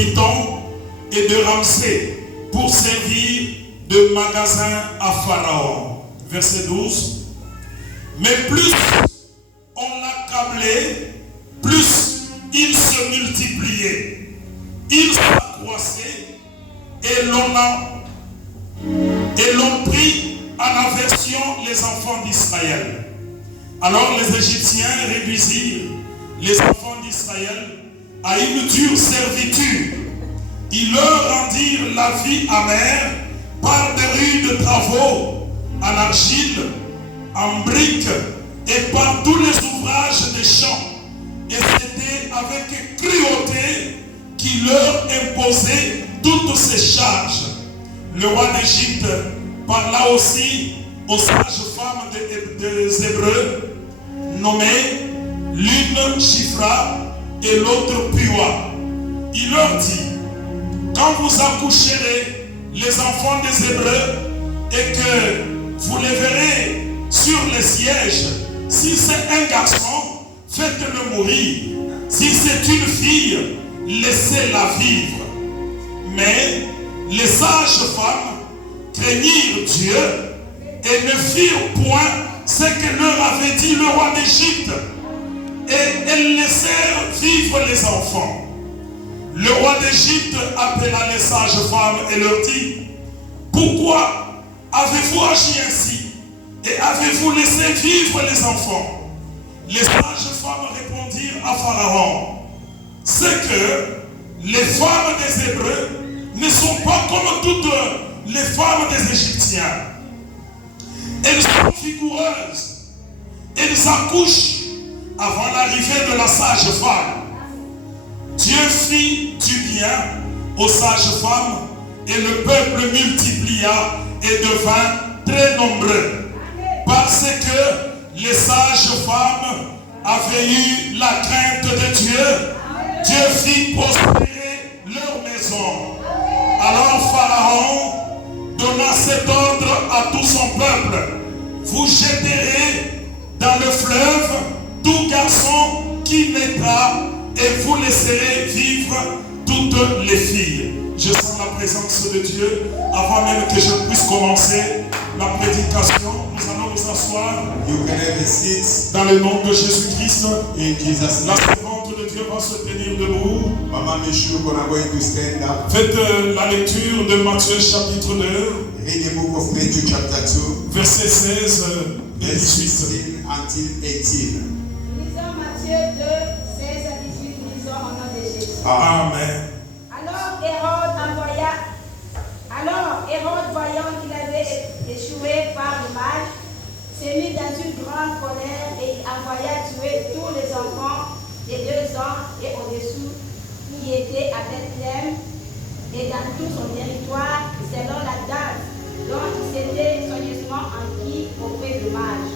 Python et de Ramsès pour servir de magasin à Pharaon. Verset 12. Mais plus on l'accablait, plus il se multipliait. Il s'accroissait et l'on prit en aversion les enfants d'Israël. Alors les Égyptiens réduisirent les enfants d'Israël à une dure servitude. Ils leur rendirent la vie amère par de rudes travaux en argile, en briques et par tous les ouvrages des champs. Et c'était avec cruauté qu'il leur imposait toutes ces charges. Le roi d'Égypte parla aussi aux sages femmes des Hébreux, nommées l'une Shifra et l'autre Pua. Il leur dit, quand vous accoucherez les enfants des Hébreux et que vous les verrez sur les sièges, si c'est un garçon, faites-le mourir. Si c'est une fille, laissez-la vivre. Mais les sages femmes craignirent Dieu et ne firent point ce que leur avait dit le roi d'Égypte. Et elles laissèrent vivre les enfants. Le roi d'Égypte appela les sages femmes et leur dit, pourquoi avez-vous agi ainsi et avez-vous laissé vivre les enfants? Les sages femmes répondirent à Pharaon, c'est que les femmes des Hébreux ne sont pas comme toutes les femmes des Égyptiens. Elles sont vigoureuses. Elles accouchent avant l'arrivée de la sage femme. Dieu fit du bien aux sages femmes et le peuple multiplia et devint très nombreux. Parce que les sages femmes avaient eu la crainte de Dieu, Dieu fit prospérer leur maison. Alors Pharaon donna cet ordre à tout son peuple. Vous jeterez dans le fleuve tout garçon qui naîtra et vous laisserez vivre toutes les filles. Je sens la présence de Dieu. Avant même que je puisse commencer la prédication, nous allons nous asseoir. Dans le nom de Jésus-Christ, la servante de Dieu va se tenir debout. Faites la lecture de Matthieu chapitre 2. Verset 16 et 18. Lisons Matthieu 2, 16 à 18, lisons au nom de Jésus. Amen. Alors Hérode, voyant qu'il avait échoué par le mal, s'est mis dans une grande colère et il envoya tuer tous les enfants de 2 ans et au-dessous qui étaient à Bethléem et dans tout son territoire selon la date dont il s'était soigneusement enquis auprès du mage.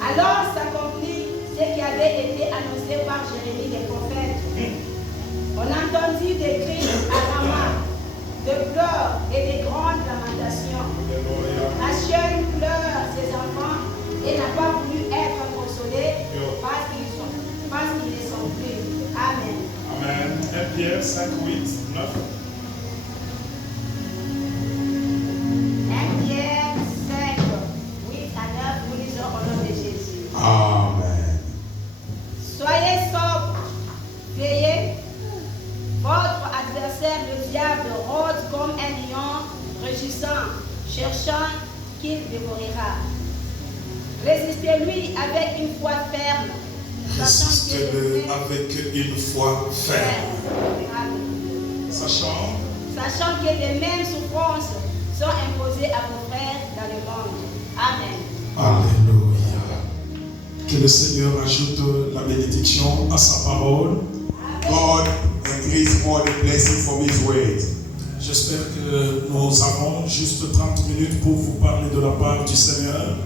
Alors s'accomplit ce qui avait été annoncé par Jérémie le prophète. On entendit des cris à Rama, de pleurs et de grandes lamentations. Rachel pleure ses enfants et n'a pas voulu être consolée parce qu'ils ne sont plus. Amen. Amen. 1 Pierre 5, 8, 9. 1 Pierre 5, 8 à 9, nous lisons au nom de Jésus. Amen. Soyez sobres, veillez. Votre adversaire, le diable, rôde comme un lion rugissant, cherchant qu'il dévorera. Résistez-lui avec une foi ferme. Résistez-le avec une foi ferme. Sachant que les mêmes souffrances sont imposées à vos frères dans le monde. Amen. Alléluia. Que le Seigneur ajoute la bénédiction à sa parole. God increase more the blessing from His word. J'espère que nous avons juste 30 minutes pour vous parler de la part du Seigneur.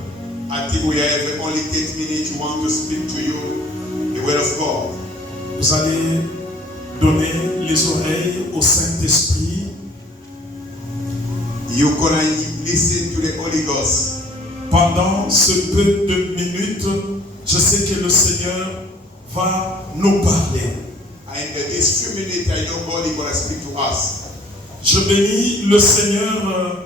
I think we have only 10 minutes. We want to speak to you the word of God. Vous allez donner les oreilles au Saint-Esprit. You're gonna listen to the Holy Ghost. Pendant ce peu de minutes, je sais que le Seigneur va nous parler. And these few minutes, I know God is going to speak to us. Je bénis le Seigneur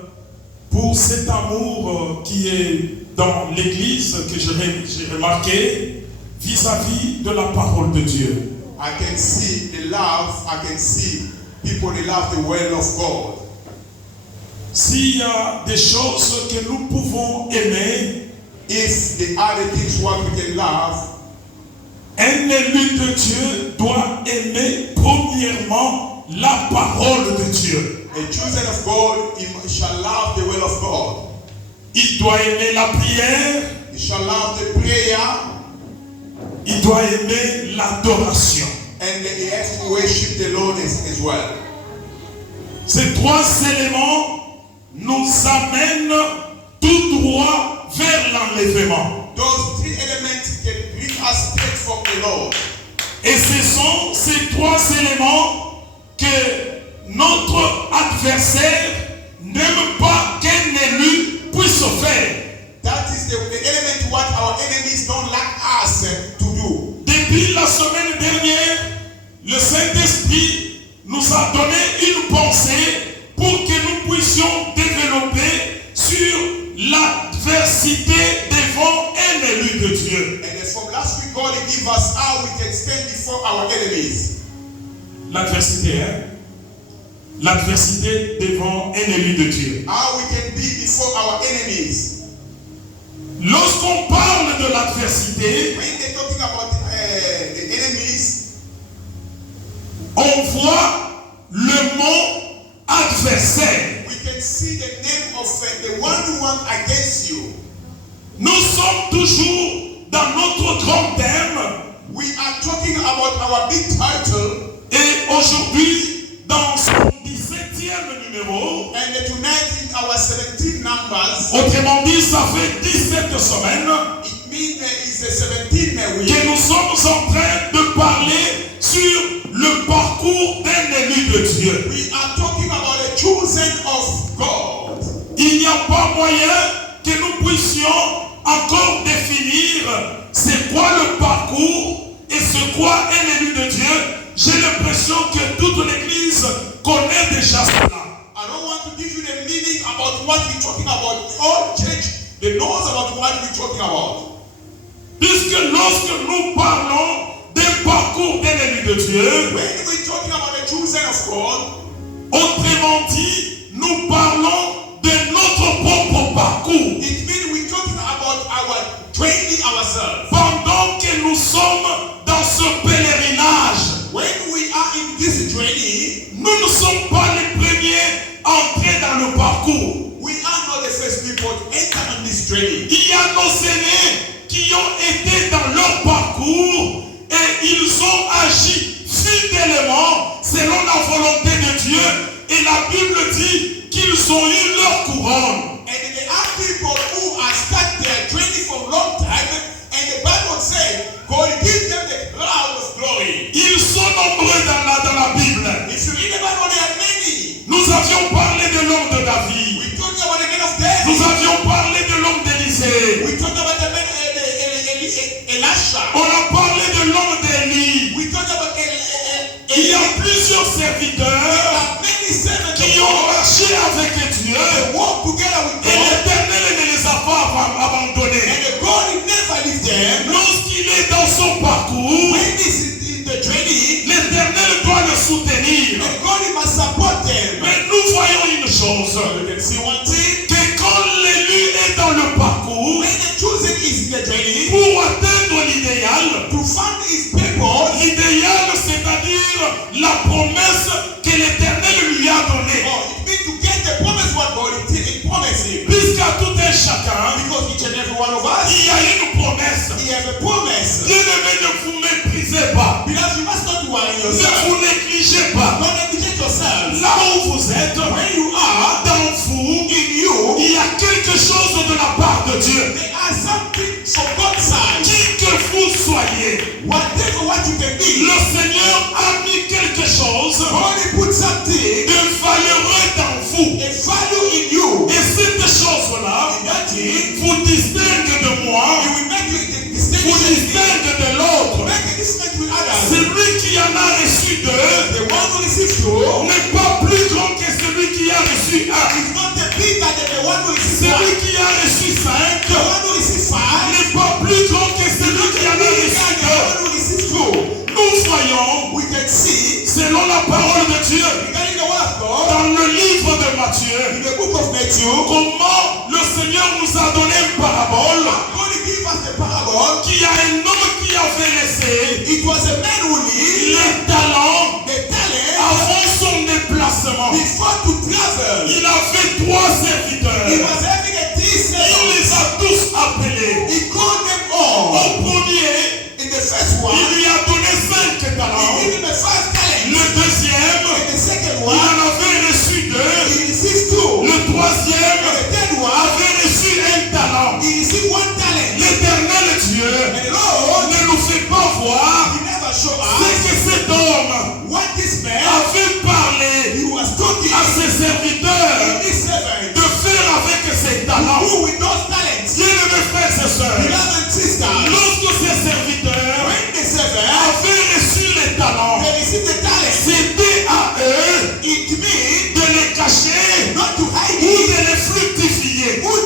pour cet amour qui est dans l'Église que j'ai remarqué vis-à-vis de la parole de Dieu. I can see the love, I can see people, they love the word of God. S'il y a des choses que nous pouvons aimer, If the other things what we can love, un élu de Dieu doit aimer premièrement la parole de Dieu. a chosen of God, he shall love the word of God. Il doit aimer la prière, He shall love the prayer, il doit aimer l'adoration. and he has to worship the Lord as well. Ces trois éléments nous amènent tout droit vers l'enlèvement. Those three elements can bring us straight from the Lord. Et ce sont ces trois éléments que notre adversaire n'aime pas qu'un élu puisse faire. That is the element what our enemies don't like us to do. Depuis la semaine dernière, le Saint-Esprit nous a donné une pensée pour que nous puissions développer sur l'adversité devant un élu de Dieu. And then from last week, God gave us how we can stand before our enemies. L'adversité, hein? L'adversité devant un élu de Dieu. How we can be before our enemies. Lorsqu'on parle de l'adversité, When they're talking about the enemies, on voit le mot adversaire. we can see the name of the one who went against you. Nous sommes toujours dans notre grand thème We are talking about our big title, et aujourd'hui, dans son 17e numéro, and tonight in our 17 numbers, autrement dit, ça fait 17 semaines it means it's the 17th week. que nous sommes en train de parler sur le parcours d'un élu de Dieu. We are talking about the chosen of God. Il n'y a pas moyen que nous puissions encore définir c'est quoi le parcours et c'est quoi un élu de Dieu. J'ai l'impression que toute l'Église connaît déjà cela. I don't want to give you the meaning about what we're talking about. All church, they knows about what we're talking about. Puisque lorsque nous parlons d'un parcours d'un élu de Dieu, When we're talking about the chosen of God, autrement dit, nous parlons de notre propre parcours. it means we're talking about our training ourselves. Pendant que nous sommes dans ce pèlerinage, When we are in this training, nous ne sommes pas les premiers à entrer dans le parcours. we are not the first people to enter on this training. Il y a nos aînés qui ont été dans leur parcours et ils ont agi fidèlement selon la volonté de Dieu. Et la Bible dit qu'ils ont eu leur couronne. And there are people who are started their training for a long time, and the Bible says God gives them the crown of glory. Ils sont nombreux dans la Bible. If you read the Bible, there are many. Nous avions parlé de l'homme de David. We talking about the man of Nous David. avions parlé de l'homme d'Élisée. We talking about the man Elisha. On a parlé de l'homme d'Élie. We talking about Il y a plusieurs serviteurs many servants qui ont marché avec Dieu they walk together with et God, l'Éternel ne les a pas abandonnés. and the God will never leave them. Lorsqu'il est dans son parcours, When this is in the training, l'Éternel doit le soutenir. and God must support them. Mais nous voyons une chose, You can see one thing. que quand l'élu est dans le parcours, When the chosen is in the training, pour atteindre l'idéal, to find his people, l'idéal c'est-à-dire la promesse que le deux the one who receives two n'est pas plus grand que celui qui a reçu un. is not bigger than the one who receives one. Celui qui a reçu cinq The one who receives five n'est pas plus grand que celui qui en a bigger reçu than the deux. one who receives two. Nous voyons, We can see, selon la parole de Dieu, regarding the word of God, dans le livre de Matthieu, in the book of Matthew, comment le Seigneur nous a donné une parabole God gave us the parable. qui a un homme qui avait laissé It was a man who lived les talents the talent avant son déplacement. before to travel. Il avait 3 serviteurs. He was having a three Il servants. les a tous appelés. He called them all. Au premier, In the first one, il lui a donné 5 he talents. gave him a five talents. Le deuxième, In the second il one, en avait reçu 2. he received two. Le In troisième the third one, avait reçu 1 talent. he received one talent. L'Éternel Dieu And the Lord, ne nous fait pas voir he never showed ce us que cet homme what this man, avait parlé he was talking à ses serviteurs in this servant. de faire avec ses talents. Who with those talents, Bien-aimés frères et sœurs, beloved sisters, lorsque ces serviteurs when the servant, avaient reçu les talents, they received the talents, c'était à eux it means de les cacher not to hide ou it, de les fructifier. or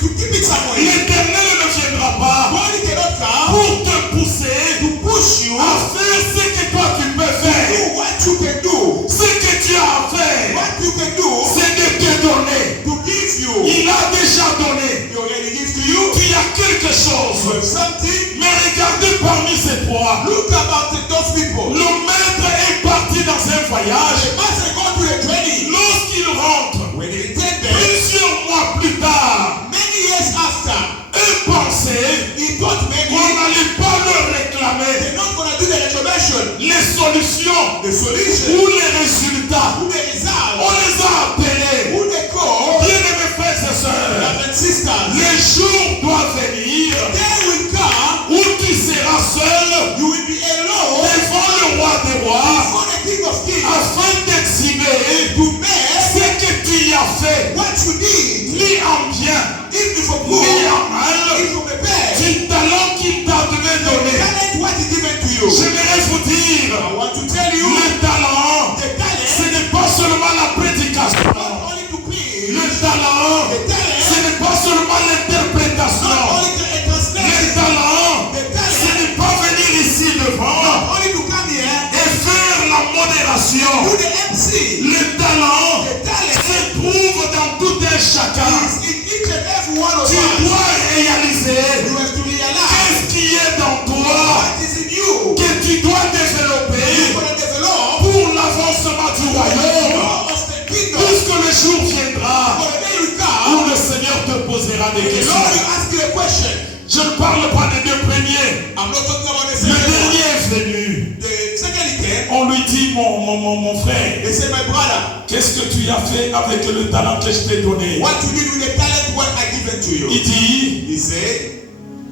to keep it somewhere. L'Éternel ne viendra pas God cannot come pour te pousser to push you à faire ce que toi tu peux faire. do what you can do. Ce que tu as à faire, What you can do c'est de te donner. to give you. Il a déjà donné. He already gives to you. Tu as quelque You chose. have something. Mais regardez parmi ces poids. Look about those people. Le maître est parti dans un voyage. The master go to the training. Lorsqu'il rentre, When he returned there, plusieurs mois plus tard, many years after, eux pensaient he thought qu'on maybe n'allait pas leur réclamer they're not going to do the reclamation, les solutions the solution, ou les résultats. who the result, On les a appelés. who the call, Bien-aimés frères et sœurs, brothers and sisters. les jours doivent venir Day will come, où tu seras seul you will be alone devant le roi des rois before the King of Kings afin d'exhiber to make ce que tu y as fait, what you need, ni en bien, even from ni good, en mal, even from the bad. du talent qu'il t'a donné. Talent, what is given to you. J'aimerais vous dire, I want to tell you, le talent, the talent, ce n'est pas seulement la prédication. not only to preach, Le talent, the ce talent, n'est pas seulement l'interprétation. not only to Le translate, talent, the ce talent, n'est pas venir ici devant not only to come here, et faire la modération. do the MC. Le talent The talent se trouve dans tout un chacun. is in each and every one of Tu us. dois réaliser You have to realize qu'est-ce qui est dans toi what is in you. que tu dois You're développer going to develop pour l'avancement du royaume. more of the kingdom. Puisque le jour viendra For the day will come, où le Seigneur te posera des the Lord will questions. ask you a question. Je ne parle pas des 2 premiers. I'm not talking about the Le second one. dernier est venu. The second he came, On lui dit, mon frère, they say, my brother, qu'est-ce que tu as fait avec le talent que je t'ai donné? what you did with the talent, what I given to you. Il dit, He said,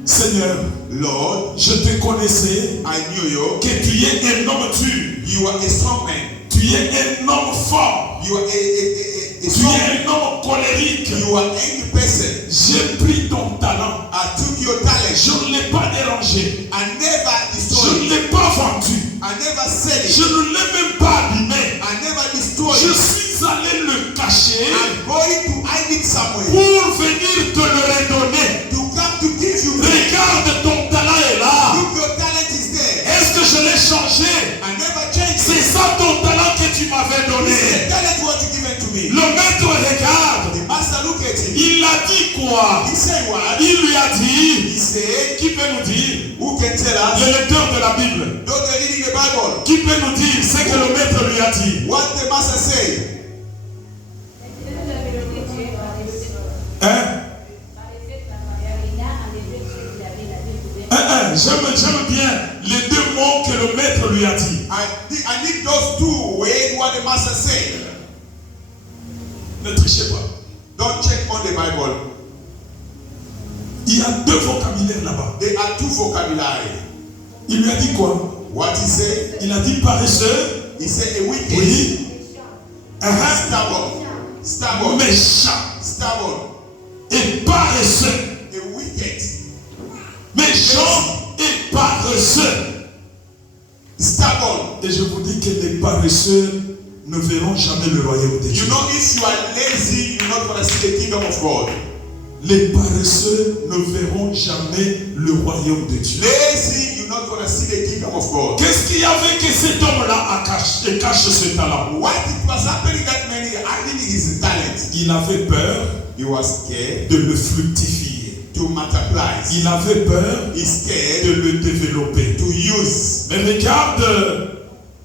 Seigneur, Lord, je te connaissais I knew you. que tu es un homme dur. You are a strong man. Tu es un homme fort. You are a Tu strong es man. un homme colérique. You are angry person. J'ai pris ton talent. I took your talent. Je ne l'ai pas dérangé. I never Je destroyed ne it. l'ai pas vendu. I never sell Je it. ne l'ai même pas abîmé. I never destroyed Je it. suis allé le cacher I'm going to hide it somewhere. pour venir te le redonner. To come to give you back. Regarde, ton talent est là. Look, your talent is there. Est-ce que je l'ai changé? I never changed C'est it. ça ton talent que tu m'avais This is donné. the talent what you given to me. Le maître regarde. The master look at him. Il a dit quoi? He said what? Il lui a dit, He said, qui peut nous dire, who can tell us? le lecteur de la Bible, Those that are reading the Bible. qui peut nous dire ce que le maître lui a dit? What the master said. Hein? J'aime bien les 2 mots que le maître lui a dit. I need those two ways what the master said. Ne trichez pas. Don't check on the Bible. Il y a 2 vocabulaires là-bas. There are two vocabulary. Il lui a dit quoi? What he said? Il a dit paresseux. He said a wicked, Oui. stubborn, stubborn, Méchant. stubborn, Et paresseux. a wicked. Méchant et paresseux. stubborn. Et je vous dis que les paresseux ne verront jamais le royaume de Dieu. You know, if you are lazy, you're not going to see the kingdom of God. Les paresseux ne verront jamais le royaume de Dieu. Lazy, you're not going to see the kingdom of God. Qu'est-ce qu'il y avait que cet homme-là cache ce talent? What it was happening that many hiding his talent. Il avait peur He was scared de le fructifier. to multiply. Il avait peur He's de scared le développer. to use. Mais regarde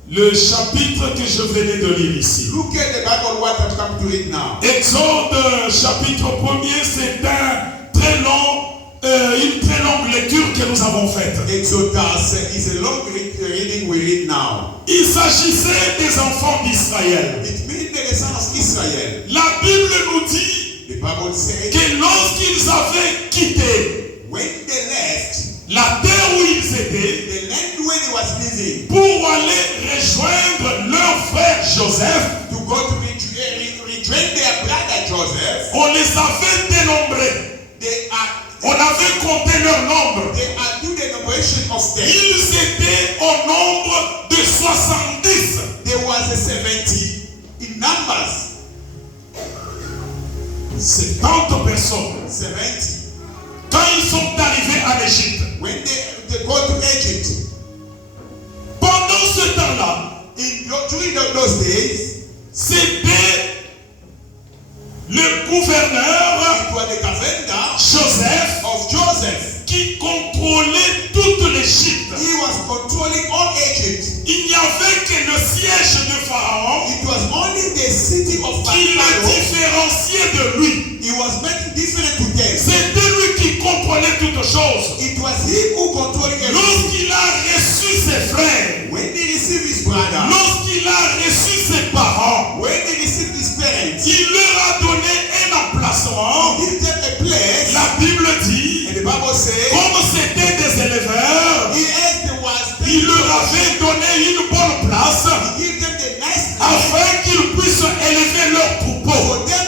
le chapitre que je venais de lire ici. Look at the Bible, what I've come to read now. Exode chapitre 1er, c'est une très longue lecture que nous avons faite. Exodus is a long reading we read now. Il s'agissait des enfants d'Israël. It means the son of Israel. La Bible nous dit The Bible says que lorsqu'ils avaient quitté when they left la terre où ils étaient the land where they was living pour aller rejoindre leur frère Joseph, to go to rejoin their brother Joseph, on les avait dénombrés. On avait compté leur nombre. they are doing the numeration of them. Ils étaient au nombre de 70. There was a 70 in numbers. 70 personnes. 70. Quand ils sont arrivés en Égypte, When they go to Egypt, pendant ce temps-là, during those days, c'était le gouverneur it was the governor Joseph of Joseph. qui contrôlait toute l'Égypte. He was controlling all Egypt. Il n'y avait que le siège de Pharaon It was only the city of qui le Pharaoh. différenciait de lui. He was making different to them. C'était lui qui contrôlait toutes choses. It was him who controlled everything. Lorsqu'il a reçu ses frères, When he received his brother, lorsqu'il a reçu ses parents, when he received his parents, il leur a donné un emplacement. he gave them a place. La Bible dit, And the Bible says, comme c'était des éleveurs, he asked the wise il leur avait donné une bonne place he gave them the nice place afin qu'ils puissent élever leurs troupeaux. for them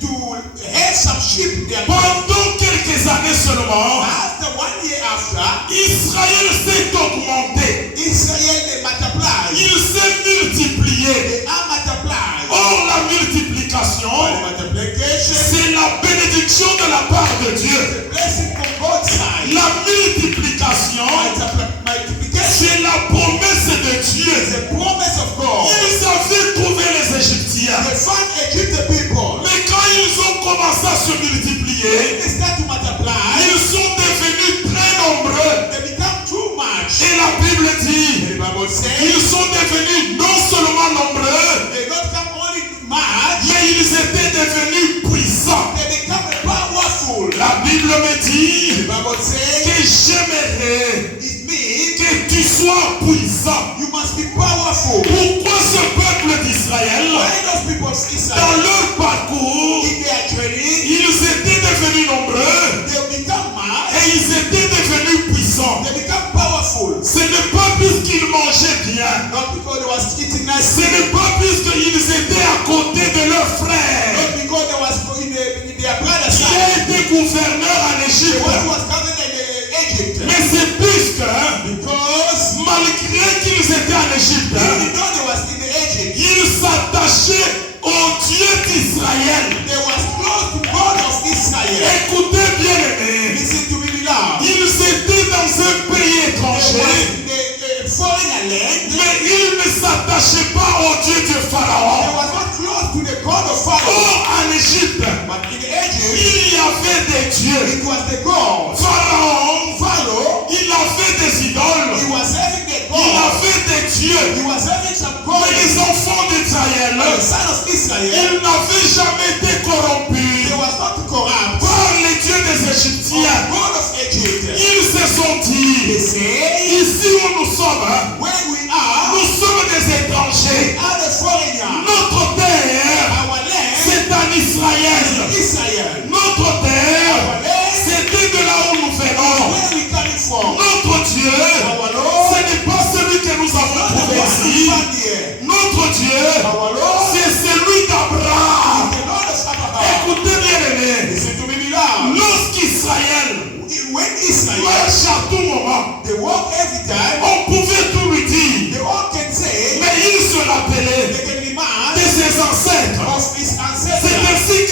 to have some sheep there. Pendant quelques années seulement, After 1 year after, Israël s'est augmenté. Israel they multiplied. Il s'est multiplié. They are multiplied. Or, la multiplication, Multiplication, c'est la bénédiction de la part de Dieu. the blessing from God's side. La multiplication, Multiplication c'est la promesse de is Dieu. the promise of God. Ils avaient trouvé les Égyptiens. They found Egyptian people. Mais quand ils ont commencé à se multiplier, When they start to multiply, ils sont devenus très nombreux. they become too much. Et la Bible dit, The Bible says ils sont devenus non seulement nombreux, they don't come only much, mais ils étaient devenus puissants. they become powerful. La Bible me The dit Bible says que j'aimerais it means que tu sois puissant. you must be powerful. Pourquoi ce peuple d'Israël, Why those people of dans Israel, leur parcours, in their training, ils étaient devenus nombreux they become much, et ils étaient devenus puissants? they become powerful. Ce n'est pas puisqu'ils mangeaient bien, Not because they was eating ce nice, n'est pas puisqu'ils étaient à côté de leurs frères. not because they was in their brother's Il side. a été gouverneur en The Égypte, one who was governed in Egypt. mais c'est puisque, Because malgré qu'ils étaient en Égypte, even though they was in Egypt, ils s'attachaient au Dieu d'Israël. they was close to God of Israel. Écoutez bien aimés, Listen to me, beloved. ils étaient dans un pays They étranger, was in a foreign land. mais ils ne s'attachaient pas au Dieu de They Pharaon. was not close to the God of Pharaoh. Or, en Égypte, But in Egypt, il y avait des dieux. it was the God